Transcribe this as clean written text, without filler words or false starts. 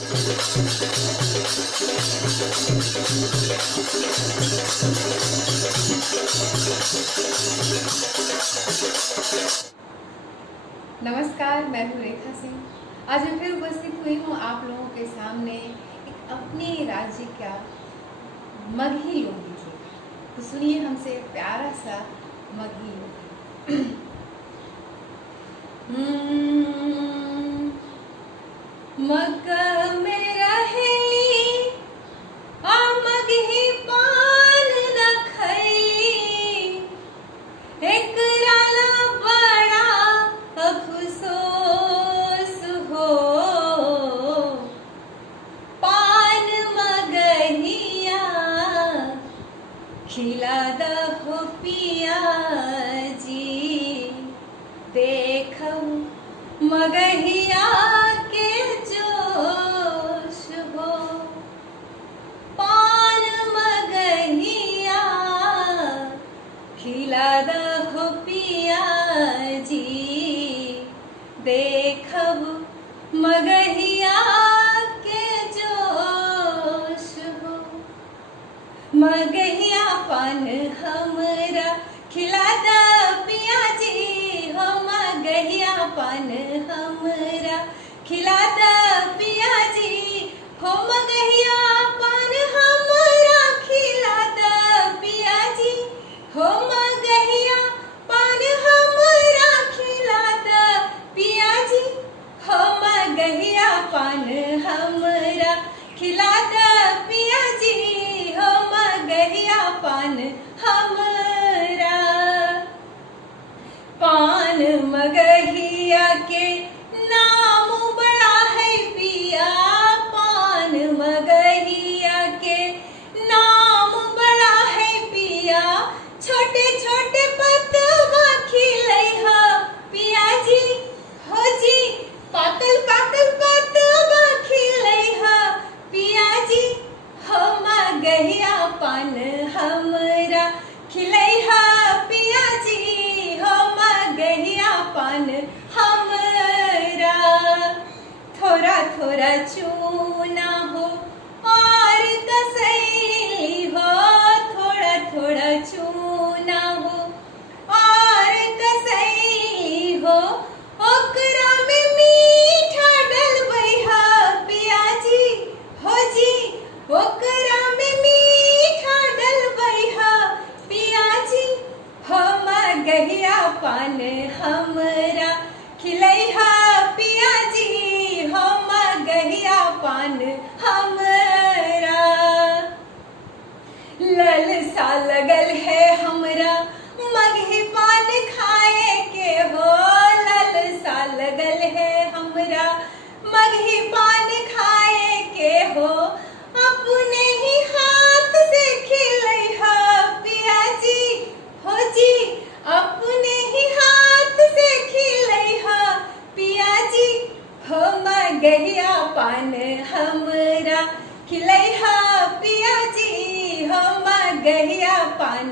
नमस्कार, मैं हूँ रेखा सिंह। आज मैं फिर उपस्थित हुई हूँ आप लोगों के सामने एक अपने राज्य का मगही लोकगीत लेकर। तो सुनिए हमसे प्यारा सा मगही लोकगीत। मग में रहेली आ मगही पान न खैली, एकराला बड़ा अफसोस हो। पान मगहिया खिला दहो पिया जी, देखो मगहिया के जोश हो। पान मगहिया खिला दहो पिया जी, देखब मगहिया के जोश हो। मगहिया पान हमरा खिला द पिया जी हो। मगहिया पान हमरा खिला द पिया जी हो। मगहिया पान हमरा खिला द पिया जी हो। मगहिया पान हमरा खिला द पिया जी हो। मगहिया पान हमरा खिला द पिया जी हो। मगहिया पान हमरा। पान मगहिया के नाम बड़ा है पिया। पान मगहिया के नाम बड़ा है पिया। छोटे छोटे पतवा खिलैहा पिया जी हो जी। पाकल पाकल पतवा खिलैहा पिया जी हो। मगहिया पान हमरा खिलैहा पिया जी हो। मगहिया पान हमरा। थोड़ा थोड़ा चूना हो और कसैली हो। थोड़ा थोड़ा चूना हो और कसैली हो। ओकरा में मीठा डलबैहा पिया जी हो जी। ओकरा में मीठा डलबैहा पिया जी हो। मगहिया पान हमरा खिलैहा पिया जी हो। मगहिया पान हमरा। ललसा लगल है हमरा मगही पान खाए के हो। ललसा लगल है हमरा मगही पान खाए के हो। अपने ही हाथ से खिलैहा पिया जी हो जी। अपने ही हाथ से खिलैहा पिया जी हो। मगहिया पान हमरा खिलैहा पिया जी हो। मगहिया पान